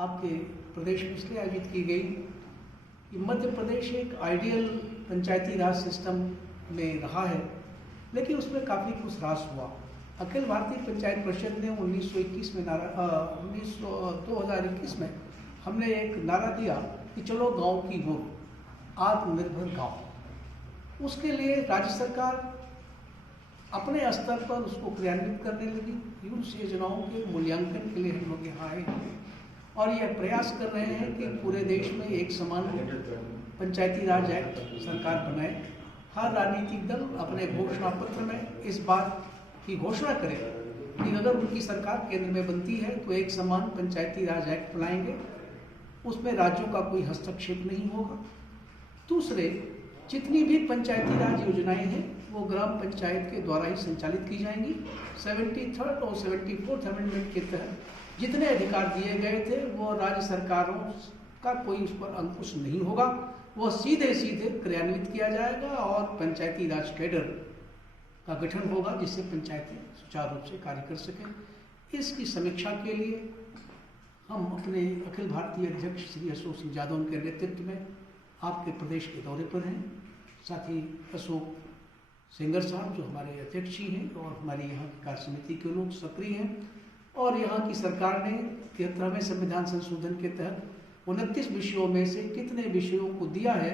आपके प्रदेश में इसलिए आयोजित की गई कि मध्य प्रदेश एक आइडियल पंचायती राज सिस्टम में रहा है, लेकिन उसमें काफ़ी कुछ ह्रास हुआ। अखिल भारतीय पंचायत परिषद ने 1921 में 2021 में हमने एक नारा दिया कि चलो गांव की ओर, आत्मनिर्भर गांव। उसके लिए राज्य सरकार अपने स्तर पर उसको क्रियान्वित करने लगी। उन योजनाओं के मूल्यांकन के लिए हम लोग यहाँ आए और यह प्रयास कर रहे हैं कि पूरे देश में एक समान पंचायती राज एक्ट सरकार बनाए। हर राजनीतिक दल अपने घोषणा पत्र में इस बात की घोषणा करे कि अगर उनकी सरकार केंद्र में बनती है तो एक समान पंचायती राज एक्ट बनाएंगे, उसमें राज्यों का कोई हस्तक्षेप नहीं होगा। दूसरे, जितनी भी पंचायती राज योजनाएं हैं वो ग्राम पंचायत के द्वारा ही संचालित की जाएंगी। 73rd और 74th अमेंडमेंट के तहत जितने अधिकार दिए गए थे वो राज्य सरकारों का कोई उस पर अंकुश नहीं होगा, वो सीधे सीधे क्रियान्वित किया जाएगा और पंचायती राज कैडर का गठन होगा जिससे पंचायतें सुचारू रूप से कार्य कर सकें। इसकी समीक्षा के लिए हम अपने अखिल भारतीय अध्यक्ष श्री अशोक सिंह जादौन के नेतृत्व में आपके प्रदेश के दौरे पर हैं। साथ ही अशोक सेंगर साहब जो हमारे अध्यक्ष ही हैं और हमारी यहाँ की कार्य समिति के लोग सक्रिय हैं, और यहाँ की सरकार ने 73वें संविधान संशोधन के तहत 29 विषयों में से कितने विषयों को दिया है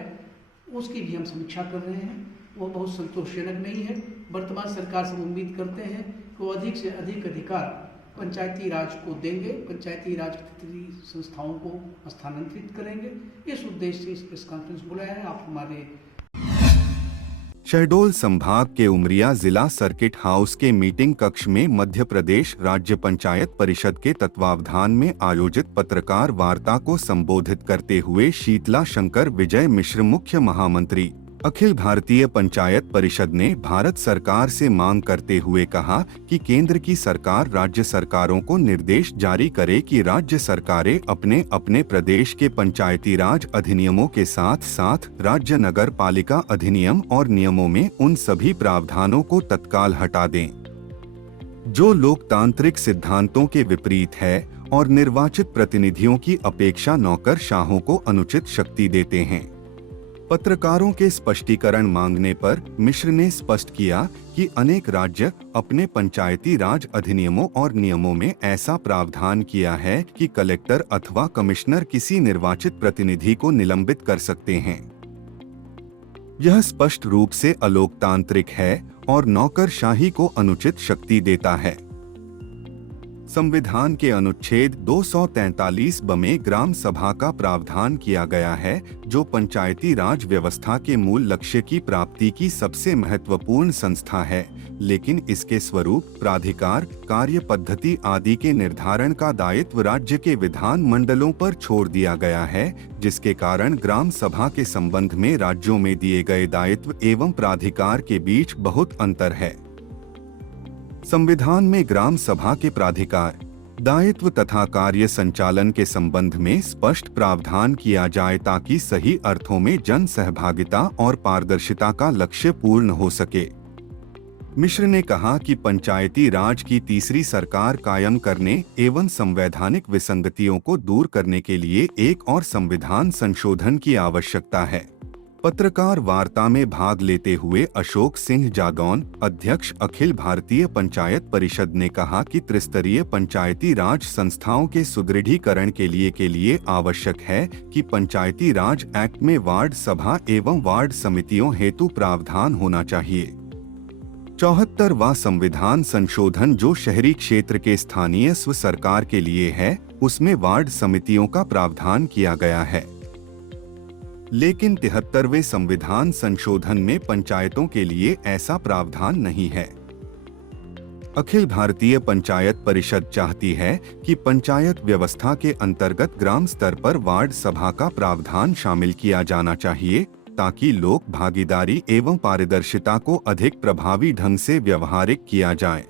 उसकी भी हम समीक्षा कर रहे हैं। वो बहुत संतोषजनक नहीं है। वर्तमान सरकार से हम उम्मीद करते हैं कि वो अधिक से अधिक अधिकार पंचायती राज को देंगे, पंचायती राज की संस्थाओं को स्थानांतरित करेंगे। इस उद्देश्य से इस प्रेस कॉन्फ्रेंस बुलाया है। आप हमारे शहडोल संभाग के उमरिया जिला सर्किट हाउस के मीटिंग कक्ष में मध्य प्रदेश राज्य पंचायत परिषद के तत्वावधान में आयोजित पत्रकार वार्ता को संबोधित करते हुए शीतला शंकर विजय मिश्र, मुख्य महामंत्री अखिल भारतीय पंचायत परिषद ने भारत सरकार से मांग करते हुए कहा कि केंद्र की सरकार राज्य सरकारों को निर्देश जारी करे कि राज्य सरकारें अपने अपने प्रदेश के पंचायती राज अधिनियमों के साथ साथ राज्य नगर पालिका अधिनियम और नियमों में उन सभी प्रावधानों को तत्काल हटा दें जो लोकतांत्रिक सिद्धांतों के विपरीत है और निर्वाचित प्रतिनिधियों की अपेक्षा नौकरशाहों को अनुचित शक्ति देते हैं। पत्रकारों के स्पष्टीकरण मांगने पर मिश्र ने स्पष्ट किया कि अनेक राज्य अपने पंचायती राज अधिनियमों और नियमों में ऐसा प्रावधान किया है कि कलेक्टर अथवा कमिश्नर किसी निर्वाचित प्रतिनिधि को निलंबित कर सकते हैं। यह स्पष्ट रूप से अलोकतांत्रिक है और नौकरशाही को अनुचित शक्ति देता है। संविधान के अनुच्छेद 243 में ग्राम सभा का प्रावधान किया गया है जो पंचायती राज व्यवस्था के मूल लक्ष्य की प्राप्ति की सबसे महत्वपूर्ण संस्था है, लेकिन इसके स्वरूप, प्राधिकार, कार्य पद्धति आदि के निर्धारण का दायित्व राज्य के विधान मंडलों पर छोड़ दिया गया है, जिसके कारण ग्राम सभा के संबंध में राज्यों में दिए गए दायित्व एवं प्राधिकार के बीच बहुत अंतर है। संविधान में ग्राम सभा के प्राधिकार, दायित्व तथा कार्य संचालन के संबंध में स्पष्ट प्रावधान किया जाए ताकि सही अर्थों में जन सहभागिता और पारदर्शिता का लक्ष्य पूर्ण हो सके। मिश्र ने कहा कि पंचायती राज की तीसरी सरकार कायम करने एवं संवैधानिक विसंगतियों को दूर करने के लिए एक और संविधान संशोधन की आवश्यकता है। पत्रकार वार्ता में भाग लेते हुए अशोक सिंह जादौन, अध्यक्ष अखिल भारतीय पंचायत परिषद ने कहा कि त्रिस्तरीय पंचायती राज संस्थाओं के सुदृढ़ीकरण के लिए आवश्यक है कि पंचायती राज एक्ट में वार्ड सभा एवं वार्ड समितियों हेतु प्रावधान होना चाहिए। 74वां संविधान संशोधन जो शहरी क्षेत्र के स्थानीय स्व सरकार के लिए है, उसमें वार्ड समितियों का प्रावधान किया गया है, लेकिन 73वें संविधान संशोधन में पंचायतों के लिए ऐसा प्रावधान नहीं है। अखिल भारतीय पंचायत परिषद चाहती है कि पंचायत व्यवस्था के अंतर्गत ग्राम स्तर पर वार्ड सभा का प्रावधान शामिल किया जाना चाहिए ताकि लोक भागीदारी एवं पारदर्शिता को अधिक प्रभावी ढंग से व्यवहारिक किया जाए।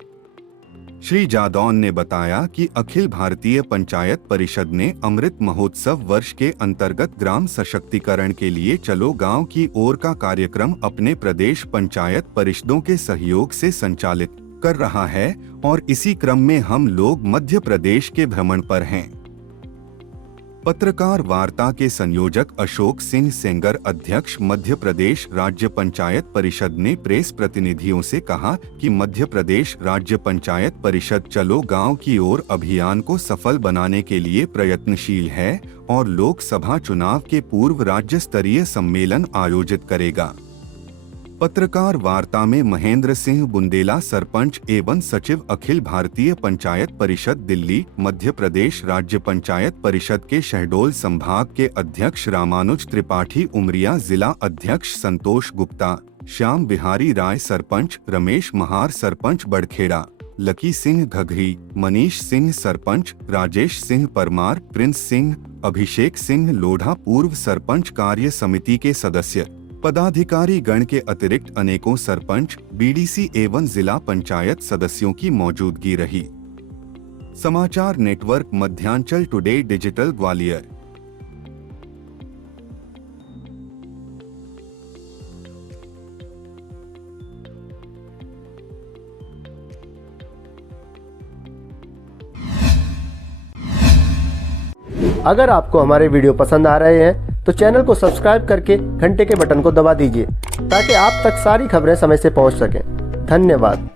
श्री जादौन ने बताया कि अखिल भारतीय पंचायत परिषद ने अमृत महोत्सव वर्ष के अंतर्गत ग्राम सशक्तिकरण के लिए चलो गांव की ओर का कार्यक्रम अपने प्रदेश पंचायत परिषदों के सहयोग से संचालित कर रहा है और इसी क्रम में हम लोग मध्य प्रदेश के भ्रमण पर हैं। पत्रकार वार्ता के संयोजक अशोक सिंह सेंगर, अध्यक्ष मध्य प्रदेश राज्य पंचायत परिषद, ने प्रेस प्रतिनिधियों से कहा कि मध्य प्रदेश राज्य पंचायत परिषद चलो गांव की ओर अभियान को सफल बनाने के लिए प्रयत्नशील है और लोकसभा चुनाव के पूर्व राज्य स्तरीय सम्मेलन आयोजित करेगा। पत्रकार वार्ता में महेंद्र सिंह बुंदेला, सरपंच एवं सचिव, अखिल भारतीय पंचायत परिषद दिल्ली, मध्य प्रदेश राज्य पंचायत परिषद के शहडोल संभाग के अध्यक्ष रामानुज त्रिपाठी, उमरिया जिला अध्यक्ष संतोष गुप्ता, श्याम बिहारी राय सरपंच, रमेश महार सरपंच बड़खेड़ा, लकी सिंह घघरी, मनीष सिंह सरपंच, राजेश सिंह परमार, प्रिंस सिंह, अभिषेक सिंह लोढ़ा पूर्व सरपंच कार्य समिति के सदस्य, पदाधिकारी गण के अतिरिक्त अनेकों सरपंच, बीडीसी एवं जिला पंचायत सदस्यों की मौजूदगी रही। समाचार network Madhyanchal today digital Gwalior. अगर आपको हमारे वीडियो पसंद आ रहे हैं तो चैनल को सब्सक्राइब करके घंटे के बटन को दबा दीजिए ताकि आप तक सारी खबरें समय से पहुंच सकें। धन्यवाद।